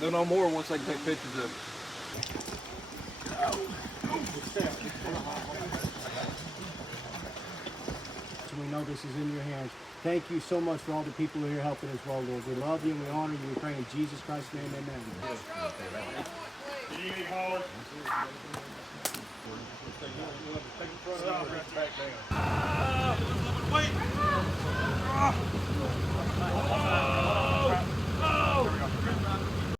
They'll know more once they can take pictures of it. So we know this is in your hands. Thank you so much for all the people who are here helping as well, Lord. We love you and we honor you. We pray in Jesus Christ's name, amen. Good evening, Howard. Stop right back down. Wait.